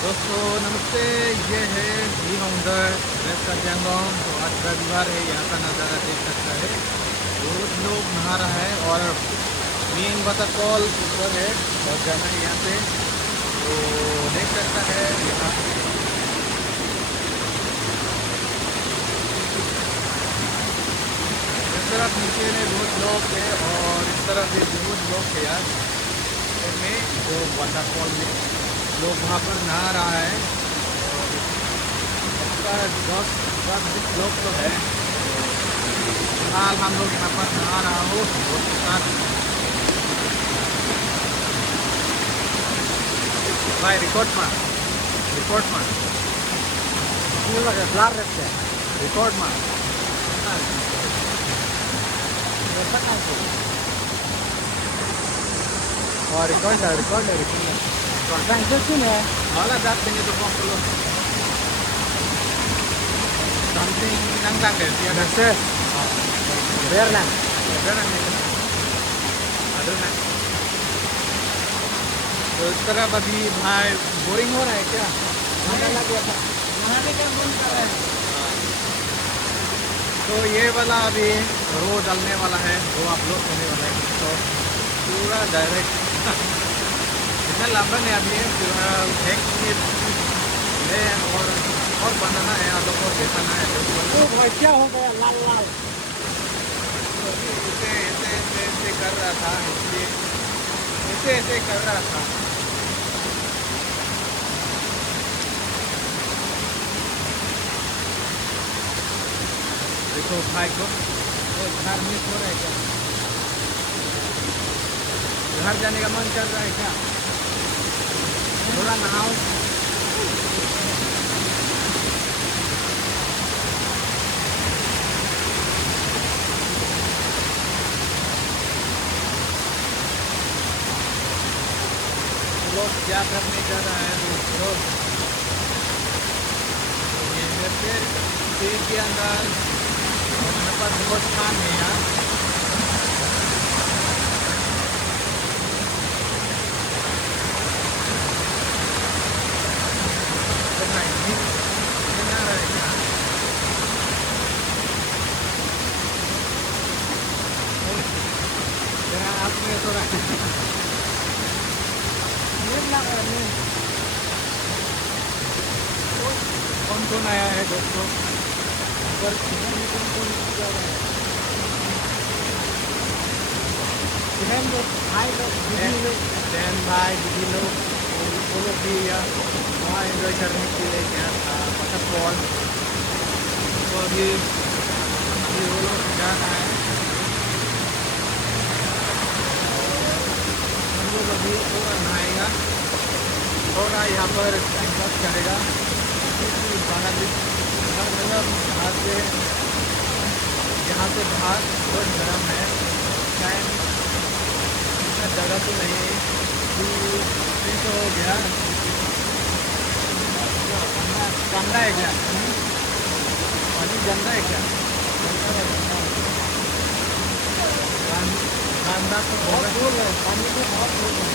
दोस्तों नमस्ते। ये है वी हाउंडर वेस्ट का जंगम। तो आज रविवार है, यहाँ का नज़ारा देख सकता है। रोज लोग नहा रहा है और मेन वाटरफॉल ऊपर है और जाना है यहाँ से। तो देख सकता है यहाँ इस तरफ नीचे में बहुत लोग थे और इस तरफ भी बहुत लोग थे यार। ऊपर में जो वाटरफॉल में लोग वहाँ पर नहा रहा है और इसका 10-20 लोग तो है। फिलहाल हम लोग यहाँ पर नहा रहा हो दोस्त के साथ। भाई रिकॉर्ड मार, रिकॉर्ड मार, ब्लार रखते हैं रिकॉर्ड मार। और रिकॉर्ड है, रिकॉर्ड है, रिकॉर्ड है। Wala dapat nito po ang kulot. Something nang deh dia ada. जैसे बेर land Ada nang itu. Ada nang. तो इस तरह अभी भाई बोरिंग हो रहा है क्या? नहाने का मन कर रहा है। तो ये वाला अभी रो डालने वाला है, वो अपलोड होने वाला है। तो पूरा डायरेक्ट इतना लंबा नहीं अभी है, एक मिनट है और बनाना है, आप लोग को दिखाना है। तो भाई क्या हो गया लाल लाल इसे ऐसे ऐसे ऐसे कर रहा था, इसलिए ऐसे ऐसे कर रहा था। देखो भाई को तो घर मिस हो रहा है क्या? घर जाने का मन कर रहा है क्या? थोड़ा नहाओ। लोग क्या करने जा रहा है दोस्तों? ये है पेड़ के अंदर और यहाँ पर बहुत काम है यार। कौन कौन आया है दोस्तों? पर कौन कौन जा रहा है? भाई लोग बहन भाई दीदी लोग वो लोग भी वहाँ एंजॉय करने के लिए गया था वाटरफॉल। तो अभी वो लोग जा रहा है। हम लोग अभी थोड़ा नहाएगा, थोड़ा यहाँ पर टाइम पास करेगा। मतलब यहाँ से बाहर बहुत गर्म है। टाइम इतना जगह तो नहीं है, 2-3 तो हो गया। गंदा है क्या? पानी गंदा है क्या? गंदा तो बहुत दूर है, पानी तो बहुत दूर है।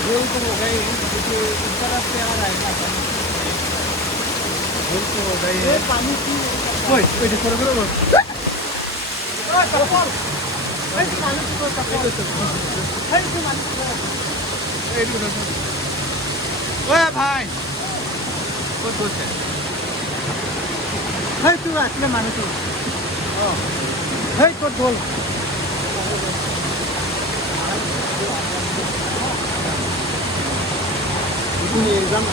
धूल तो हो गई क्योंकि इस तरफ से आ रहा है ना पानी। धूल तो हो गई है। ये पानी की ओए ओए देखो देखो चप्पल पानी की कोई चप्पल ओए भाई वो कुछ है। है तू असले माने तू है तो बोल इतनी एकदम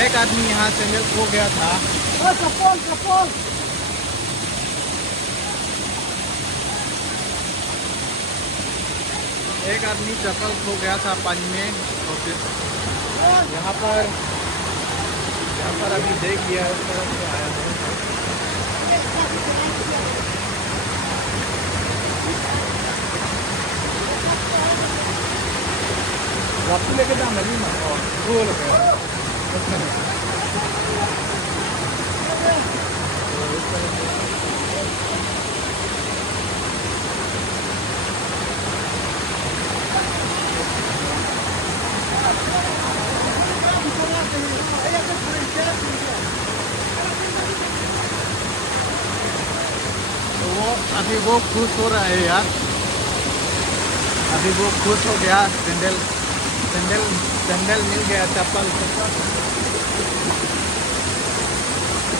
एक आदमी यहाँ से खो गया था। चप्पल चप्पल एक आदमी चप्पल खो गया था पानी में। तो फिर यहाँ पर अभी देख लिया है, उस तरफ से आया है। वापस लेके जाना नहीं ना वो लोग अभी वो खुश हो रहा है यार, अभी वो खुश हो गया। सैंडल सैंडल सैंडल मिल गया, चप्पल चप्पल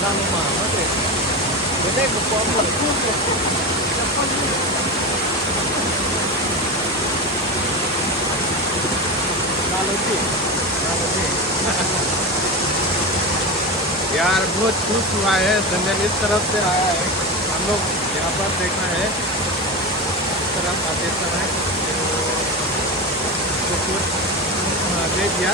Lalu mana deh? Beda ke pom lalu sih, lalu sih. यार बहुत खुश हुआ है, सैंडल इस तरफ से आया है। हम लोग यहाँ पर देखना है इस तरफ आते समय तो कुछ दे दिया।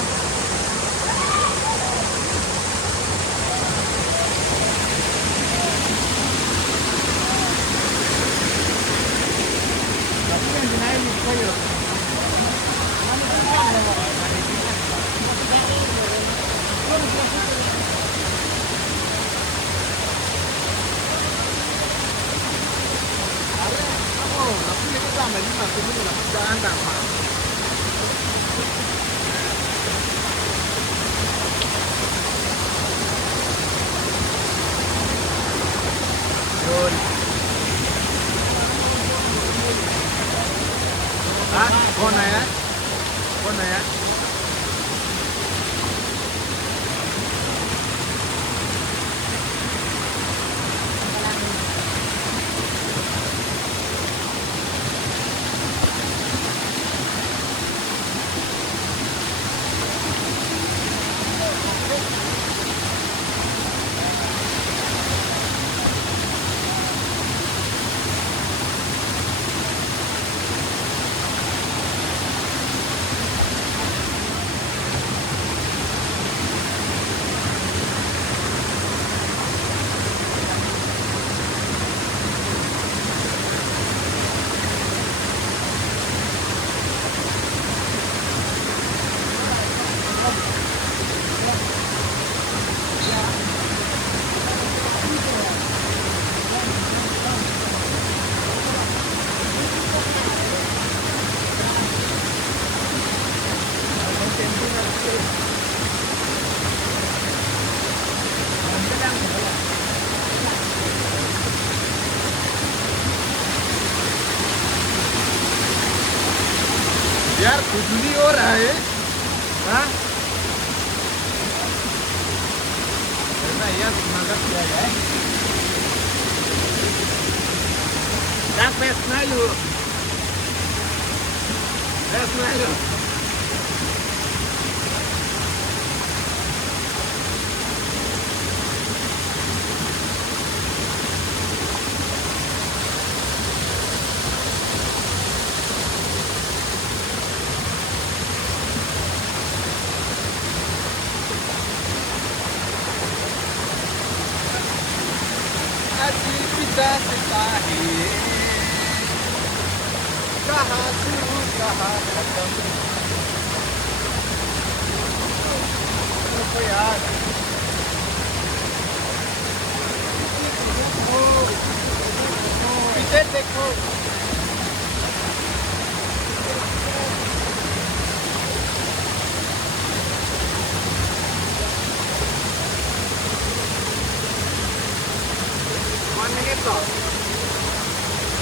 कौन आया? कौन आया? यार खुजली हो रहा है, हाँ? ऐसा यार मदद किया जाए। क्या पैसा लो? पैसा लो? पिता पिता है, कहाँ शुरू कहाँ खत्म। तो यार पीछे देखो,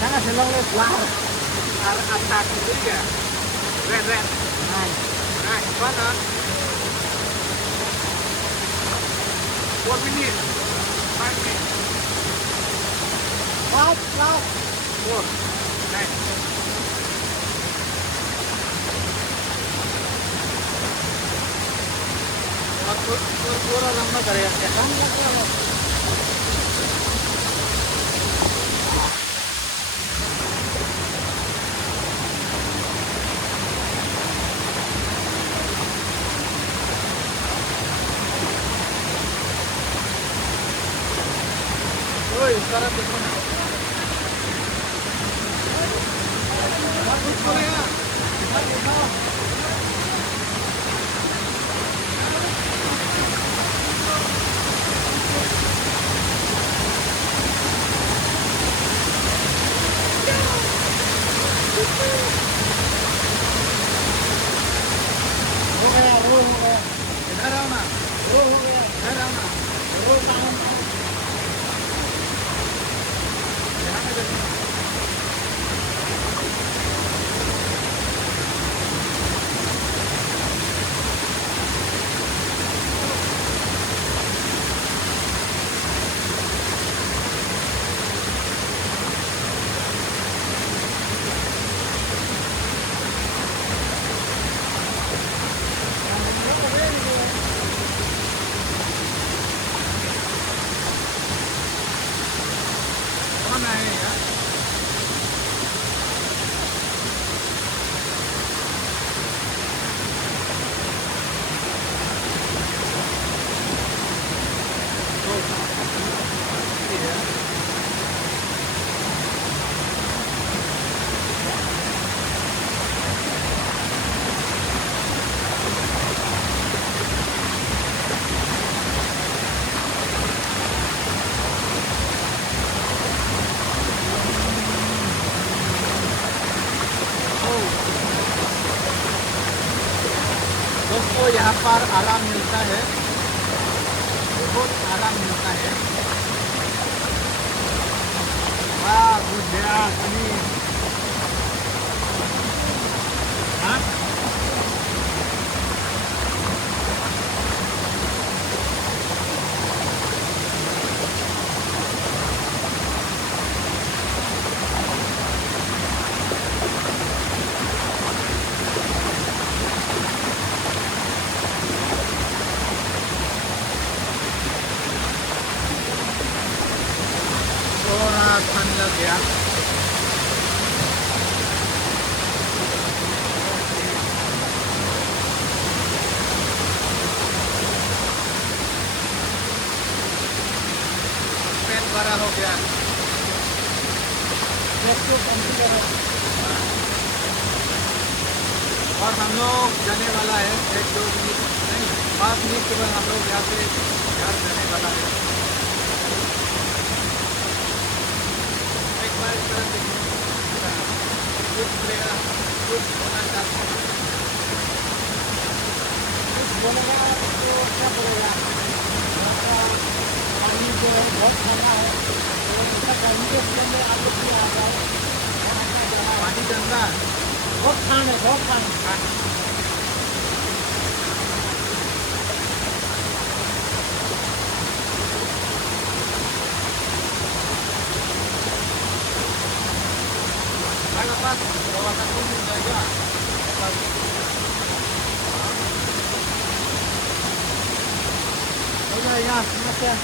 Sana silong les lah. atas juga, red red, nah mana? 4 minutes, 5 minutes, Lap. 4, nice. और पूरा लंबा करेगा क्या? हम लग ओए इस तरफ देखो ना, कुछ बोलेगा? हो गया। इधर आओ ना, वो हो गया। इधर आओ ना, वो काम यहाँ पे देखो ना। आपको यहाँ पर आराम मिलता है, बहुत आराम मिलता है। वाह गुड गया सनी। हाँ थोड़ा ठंड लग गया। पेट बड़ा हो गया। और हम लोग जाने वाला है 1-2 मिनट नहीं 5 मिनट के बाद हम लोग यहाँ से घर जाने वाला है। एक बार इस तरह देखिए, कुछ बोलेगा, कुछ बोलना चाहते हैं। कुछ बोलेगा तो क्या बोलेगा? पानी जो है बहुत ठंडा है, तो इसका गर्मी के सीजन में आप लोग भी आ जाओ। पानी गंदा है। बहुत ठंड है, बहुत ठंड है। Ada pas, kawasan umum saja. हो जाएगा समस्या।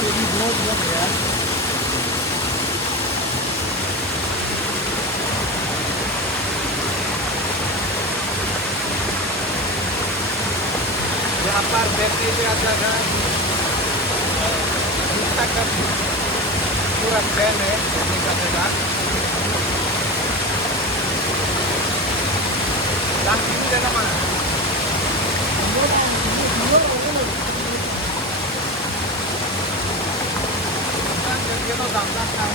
ये भी बहुत बन गया। यहाँ पर बैठने का जगह तक पूरा फैन है, बैठने का जगह। लास्ट जगह mana? Dia tuh gampang kan.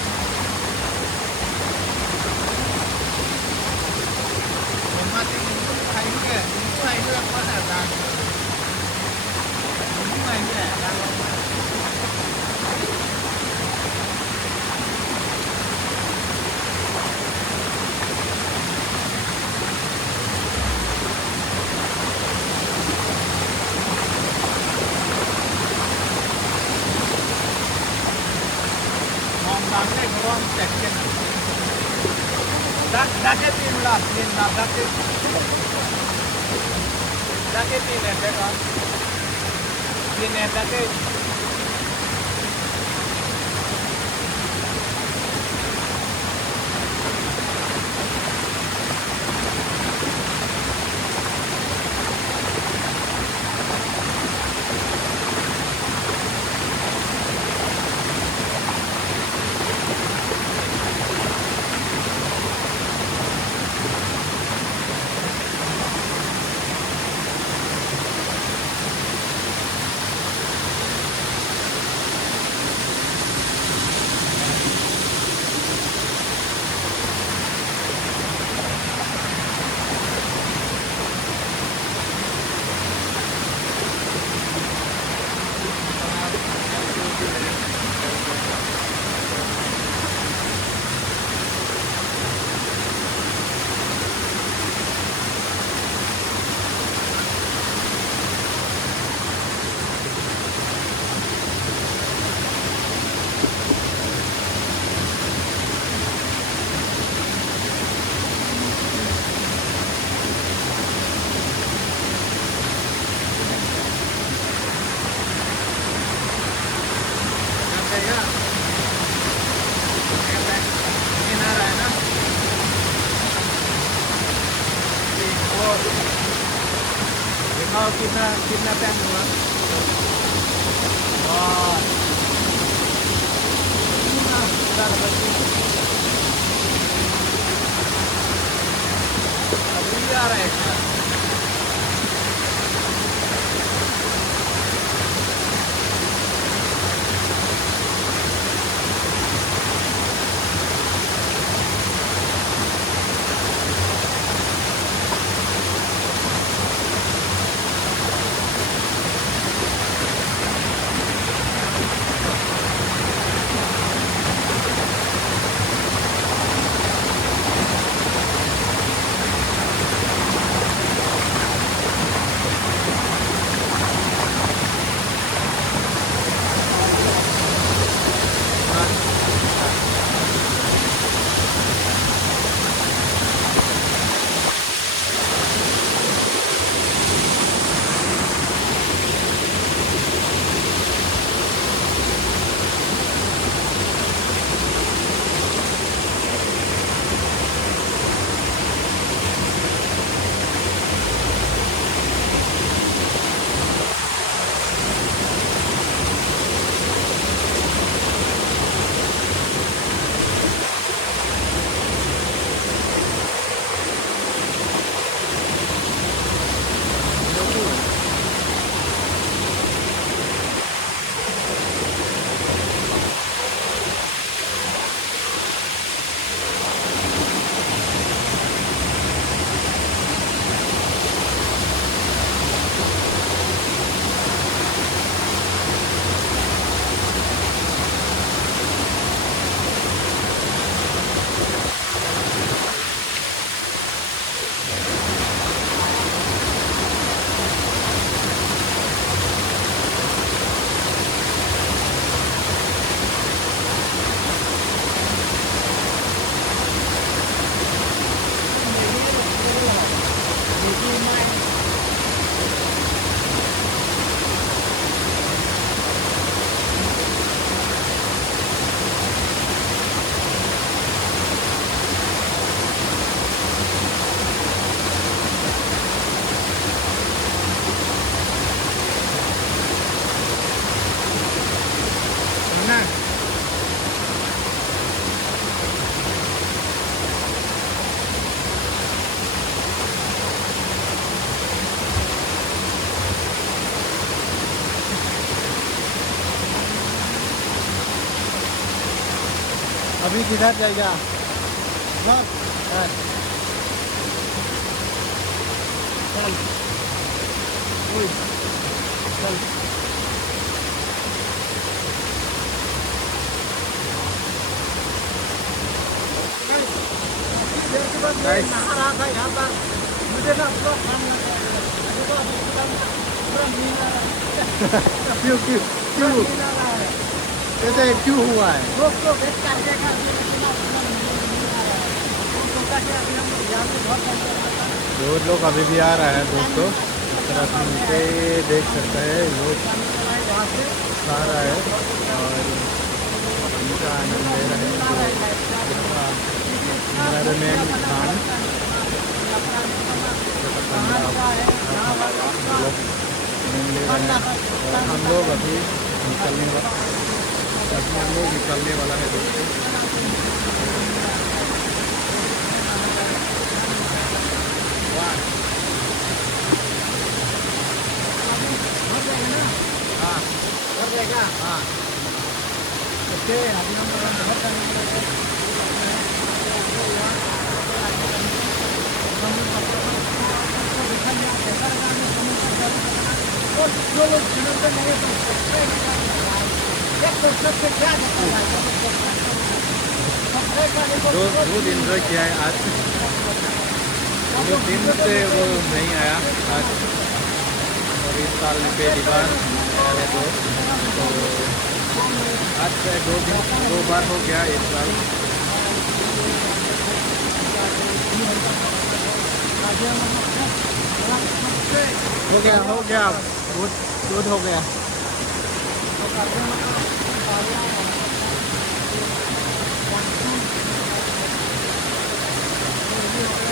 Mati itu kayaknya, itu kayaknya yang mana kan? Ini kayaknya kan. Sampai belum check-in. Daketin lah, daketin. Daketin ya, kan? Ini daket. Kalau kita pengen oh bentar berarti अभी आ रहा है क्या अभी किधर जाएगा? बस हाँ। चल ओए चल देर के बाद मैं नहा रहा था यहाँ पर मुझे ना पूरा खान लगा देखो अभी पूरा नींद आ रहा है क्यों क्यों पूरा क्यों नींद आ रहा है ऐसे क्यों हुआ है? दोस्तों भेंट कर देगा अभी इतना पूरा नींद आ रहा है तो सोचा कि अभी हम लोग यहाँ से घर पहुँच रहा था बहुत लोग अभी भी आ रहे हैं दोस्तों। इस तरह से नीचे देख सकते हैं लोग वहाँ से आ रहा है और उनका आनंद ले रहे हैं। मेन खान लोग आनंद ले रहे हैं और हम लोग अभी निकलने वाला है दोस्तों। हाँ हो जाएगा हाँ ओके अभी हम लोग घर जाने वाले हैं और जो लोग चैनल पे नए हैं सब्सक्राइब क्या बहुत इन्जॉय किया है आज। 2 दिन से वो नहीं आया आज और इस साल में पहली बार आया है तो आज से 2 बार हो गया इस साल। हो गया बहुत हो गया।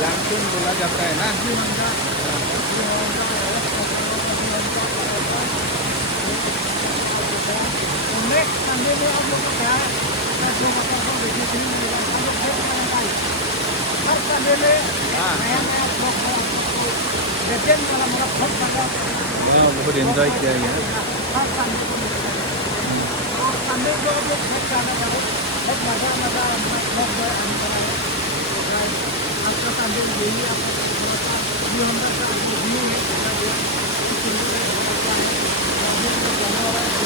लांगचुन बोला जाता है ना। नेक्स्ट संडे में आप लोग को क्या है जो मतलब देखने के लिए मिलेगा हम लोग फिर करेंगे हर संडे में हाँ नया नया ब्लॉग लेजेंड वाला मेरा बहुत सारा बहुत एंजॉय किया गया। हर संडे को मिलेगा और संडे को आप लोग फिर जाना चाहो बहुत मज़ा ब्लॉग में आने वाला है आज का संडे में यही आप व्यू हमारा का व्यू है पूरा व्यू सुंदर है बहुत अच्छा है जाने वाला है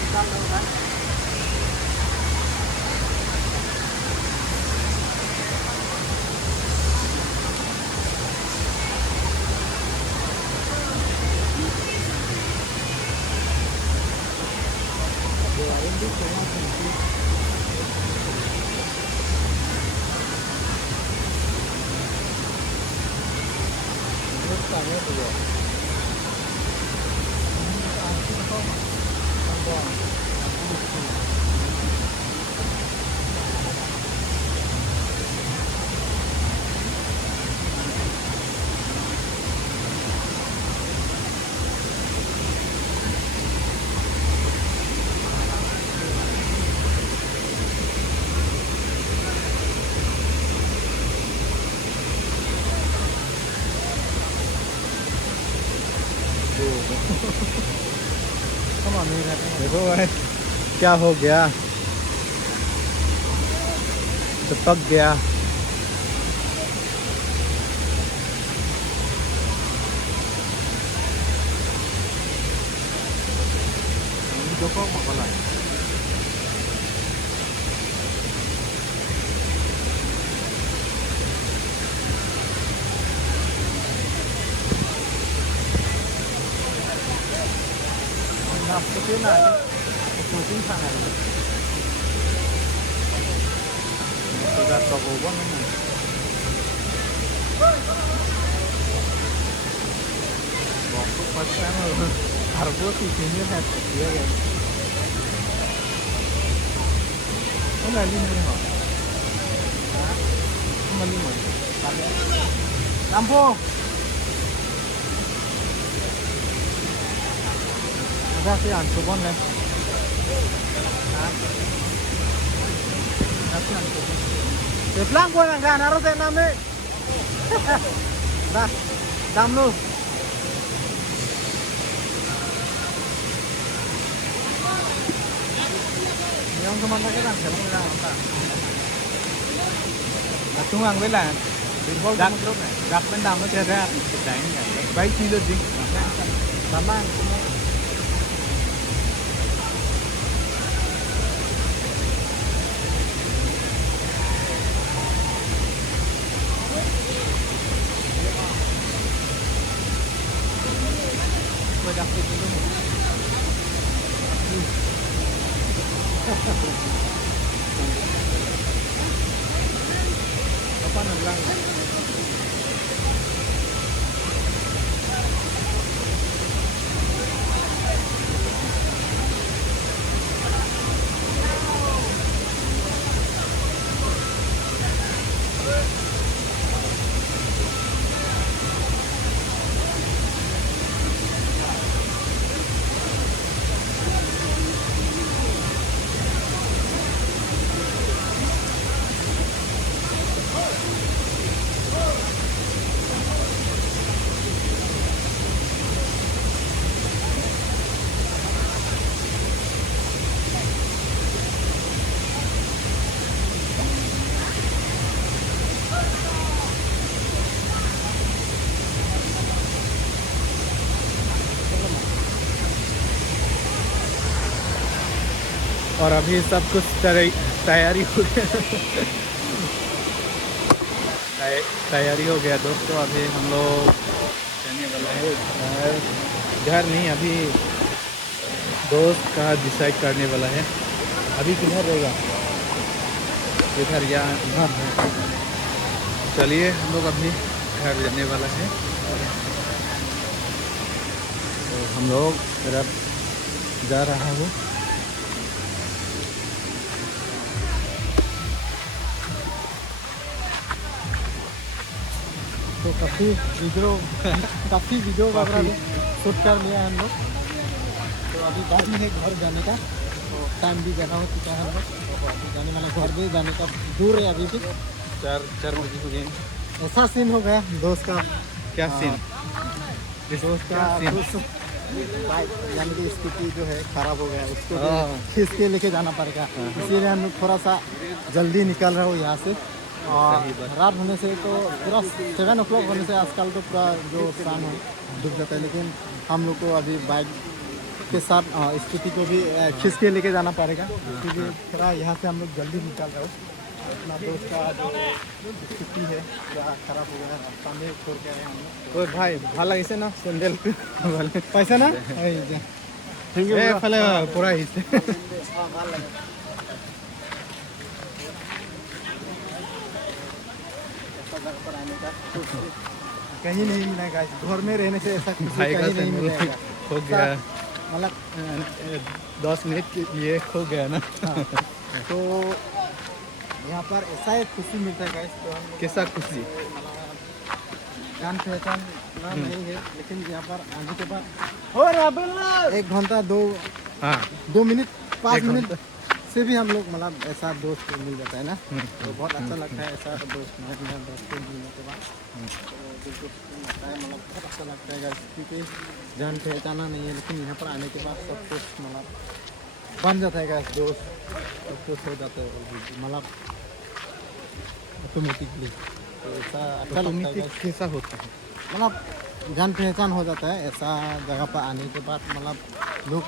निकाल लो भाई देखो भाई क्या हो गया, चिपक गया। Joko masalah. Nakutin na, nakutin sa nga. Sudah terhubung ini. Waktu pas kan harga di sini है dia ya. Ini lagi nih ha. Ini lagi mana? Lampu. Ada sih antubon nih. Pulang gua nggak naruh teh name. Dah, dam lu. Yang kemana kita? Jalan kita apa? Tungang với là gặp bên đàm nó chơi ra váy chi lên đi làm ăn đặt tiền luôn apa nang और अभी सब कुछ तैयारी हो गया तैयारी हो गया दोस्तों। अभी हम लोग जाने वाला है घर नहीं, अभी दोस्त का डिसाइड करने वाला है। अभी किधर रहेगा, इधर या इधर है। चलिए हम लोग अभी घर जाने वाला है। तो हम लोग तरफ जा रहा हूँ। तो काफ़ी वीडियो वगैरह शूट कर लिया है हम लोग। तो अभी बात में है घर जाने का, तो टाइम भी ज़्यादा हो चुका है हम लोग। तो अभी जाने वाला घर भी जाने का दूर है, अभी भी 4 बजे हो गए। ऐसा सीन हो गया दोस्त का। क्या सीन? दोस्त का बाइक यानी कि स्कूटी जो है ख़राब हो गया, उसको खींच के लेके जाना पड़ेगा। इसीलिए हम लोग थोड़ा सा जल्दी निकल रहे हो यहाँ से। और रात होने से तो पूरा 7 o'clock होने से आजकल तो पूरा जो सन है डूब जाता है। लेकिन हम लोग को अभी बाइक के साथ स्कूटी को भी खींच के लेके जाना पड़ेगा। इसीलिए थोड़ा यहाँ से हम लोग जल्दी निकल रहे हो। अपना दोस्त का जो स्कूटी है पूरा खराब हो गया, रास्ता में छोड़ के आए हम लोग। ओए भाई ভাল লাগিছে না স্যান্ডেল पैसा ना ठीक है ফলে पूरा हिस्से ভাল লাগে। पर आने का कहीं नहीं मिलेगा, घर में रहने से ऐसा कहीं नहीं मिलेगा। खो गया मतलब 10 मिनट के लिए खो गया ना। तो यहाँ पर ऐसा एक खुशी मिलता है गाइस। तो कैसा खुशी? जान पहचान ना नहीं है, लेकिन यहाँ पर आने के बाद 1 घंटा 2 मिनट 5 मिनट से भी हम लोग मतलब ऐसा दोस्त मिल जाता है ना। तो बहुत अच्छा लगता है ऐसा दोस्त मिलने के बाद। तो बिल्कुल लगता है मतलब बहुत अच्छा लगता है गाइस, क्योंकि जान पहचाना नहीं है, लेकिन यहाँ पर आने के बाद सब कुछ मतलब बन जाता है गैस दोस्त, तो हो जाता है मतलब ऑटोमेटिकली। तो ऐसा अच्छा लगता है guys। कैसा होता है? मतलब जान पहचान हो जाता है ऐसा जगह पर आने के बाद, मतलब लोग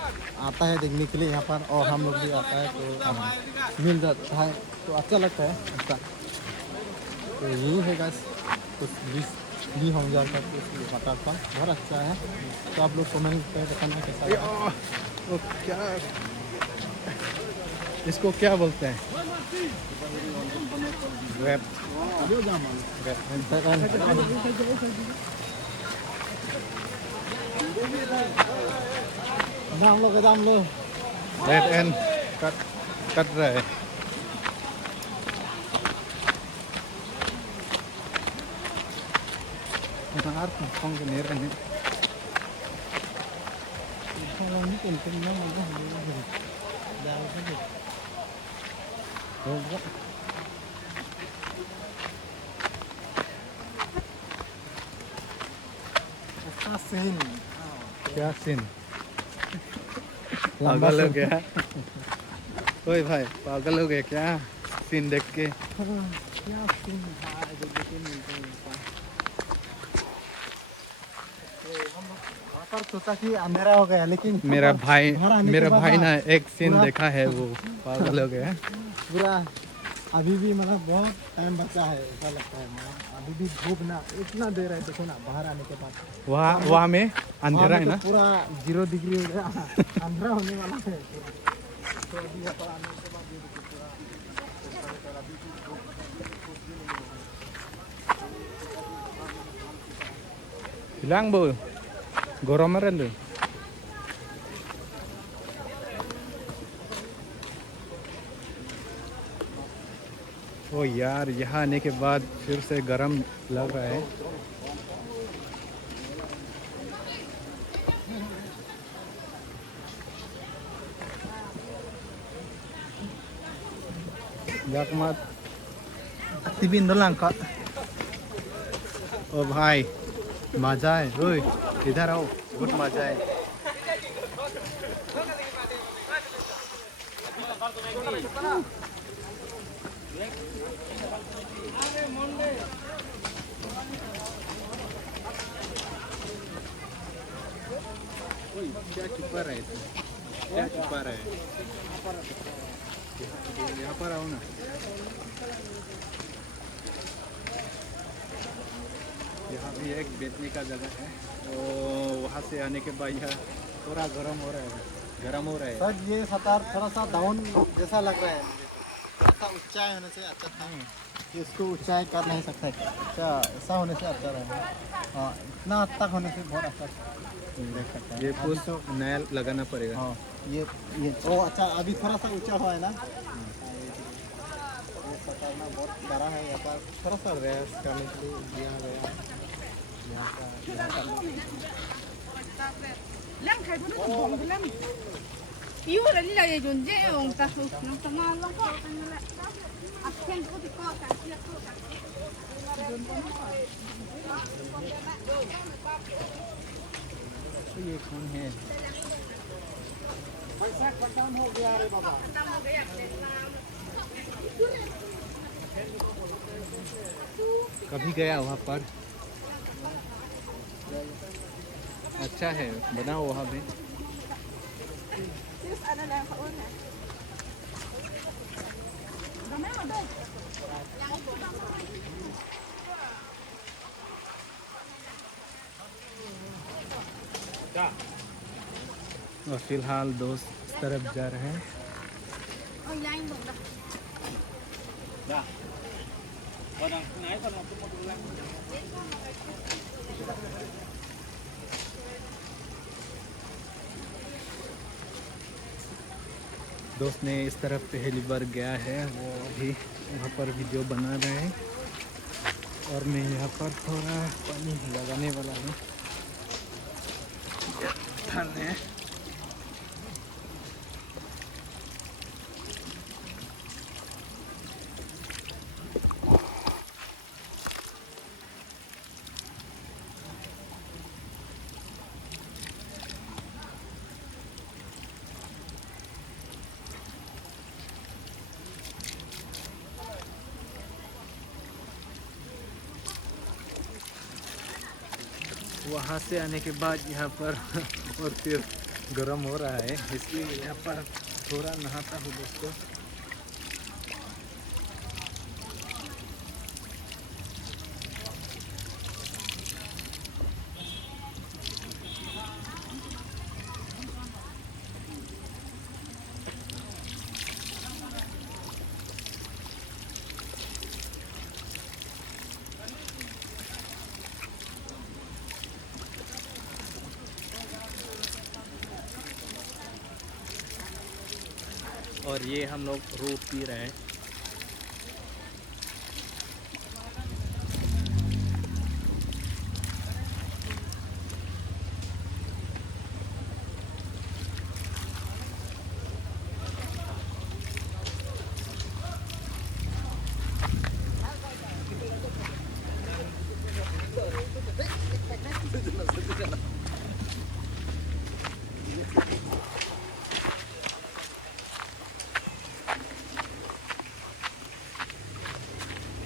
आता है देखने के लिए यहाँ पर, और हम लोग भी आता है तो मिल जाता है, तो अच्छा लगता है ऐसा। तो यही है गाइस कुछ ली होम जार का वाटर पार्क, बहुत अच्छा है। तो आप लोग कमेंट पे बताना कैसा लगा। वो क्या, इसको क्या बोलते हैं? रैप। दाम लो दाम लो। रेड एंड कट कट रहा है। यार कौन के नहीं रहे सीन क्या सीन? पागल हो गया? ओए भाई पागल हो गया क्या सीन देख के? क्या सीन भाई देखने मिलते हैं वहाँ पर सोचा कि अंधेरा हो गया, लेकिन मेरा भाई घर आने के बाद ना एक सीन पूरा- देखा है, वो पागल हो गया। पूरा अभी भी मतलब बहुत टाइम बचा है ऐसा लगता है, मतलब अभी भी धूप ना इतना देर है, देखो ना बाहर आने के बाद वहाँ में अंधेरा वहाँ है में ना? तो पूरा 0 डिग्री हो गया अंधेरा होने वाला है पूरा। तो अभी यहाँ पर आने के बाद ये देखो पूरा टेम्परेचर अभी भी धूप कुछ भी नहीं है। हिलांग बो गरम रहे। ओ यार यहाँ आने के बाद फिर से गरम लग रहा है। मत Tibin doang kak. ओ भाई मजा है। ओए इधर आओ, बहुत मजा है। ओए क्या छुपा रहा है तू? क्या छुपा रहा है? यहाँ पर आओ ना। यहाँ भी एक बैठने का जगह है, तो वहाँ से आने के बाद यह थोड़ा गर्म हो रहा है, गर्म हो रहा है। सर ये सतार थोड़ा सा डाउन जैसा लग रहा है मुझे, तो ऐसा ऊंचाई होने से अच्छा था कि इसको ऊंचाई कर नहीं सकता है। अच्छा ऐसा होने से अच्छा रहा। हाँ इतना हद तक होने से बहुत अच्छा देख सकते हैं। ये अभी कुछ तो नया लगाना पड़ेगा। हाँ ये ओ अच्छा अभी थोड़ा सा ऊंचा हुआ है ना। ये सतार ना बहुत बड़ा है, यहाँ पर थोड़ा सा रेस्ट करने के लिए दिया गया है। यहाँ का Lang khai ko na bong lang. Iyo ra nila ya jonje ong ta su nang tama lang ko kanila. Akken ko di ko ta sila ko ta. तो ये कौन है? पैसा खत्म हो गया रे बाबा। कभी गया वहाँ पर? अच्छा है, बना वहाँ भी। Sis ana lang ka una. Gamay mo dai. और फिलहाल दोस्त इस तरफ जा रहे हैं। Oy lain bong da. दोस्त ने इस तरफ पहली बार गया है, वो अभी वहाँ पर वीडियो बना रहे हैं और मैं यहाँ पर थोड़ा पानी लगाने वाला हूँ। ठंड है। वहाँ से आने के बाद यहाँ पर और फिर गर्म हो रहा है, इसलिए यहाँ पर थोड़ा नहाता हूँ दोस्तों। और ये हम लोग रोट पी रहे हैं।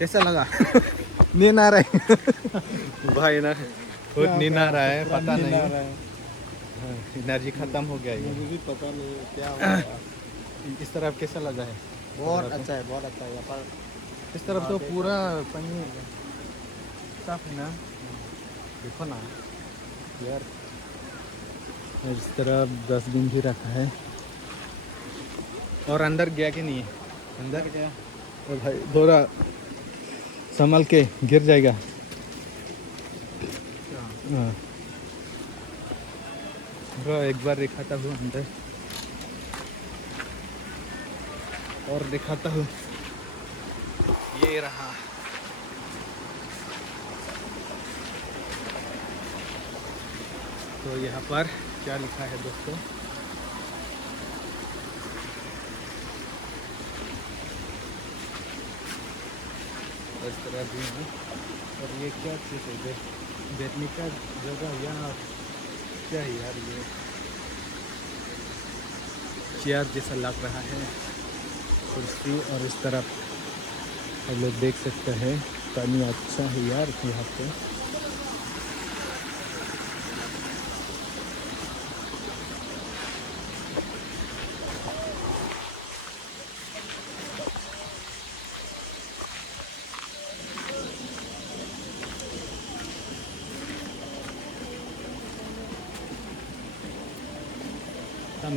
कैसा लगा? नींद आ रहा है भाई ना, बहुत नींद आ रहा है, पता नहीं एनर्जी खत्म हो गया ये। मुझे भी पता नहीं क्या हुआ। इस तरफ कैसा लगा है? बहुत अच्छा है, बहुत अच्छा है यहाँ पर। इस तरफ तो पूरा पानी साफ है ना, देखो ना यार। इस तरफ डस्टबिन भी रखा है। और अंदर गया कि नहीं? अंदर गया तो भाई थोड़ा संभल के, गिर जाएगा। हाँ, एक बार दिखाता हूँ अंदर और दिखाता हूँ। ये रहा, तो यहाँ पर क्या लिखा है दोस्तों? इस तरह भी है। और ये क्या चीज़ है? बैठने का जगह या क्या है यार? ये चेयर जैसा लग रहा है, कुर्सी। और इस तरफ हम लोग देख सकते हैं पानी अच्छा है यार यहाँ पे।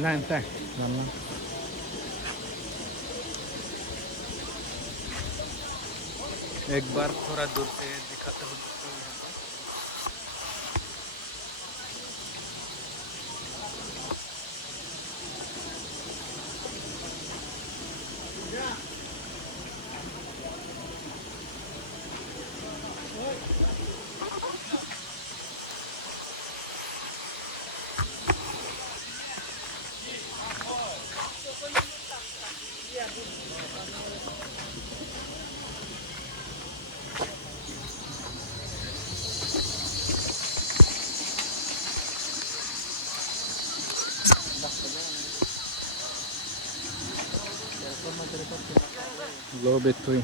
Ramlan. एक बार थोड़ा दूर से दिखाता हूँ दोस्तों यहाँ पर। Lo betul.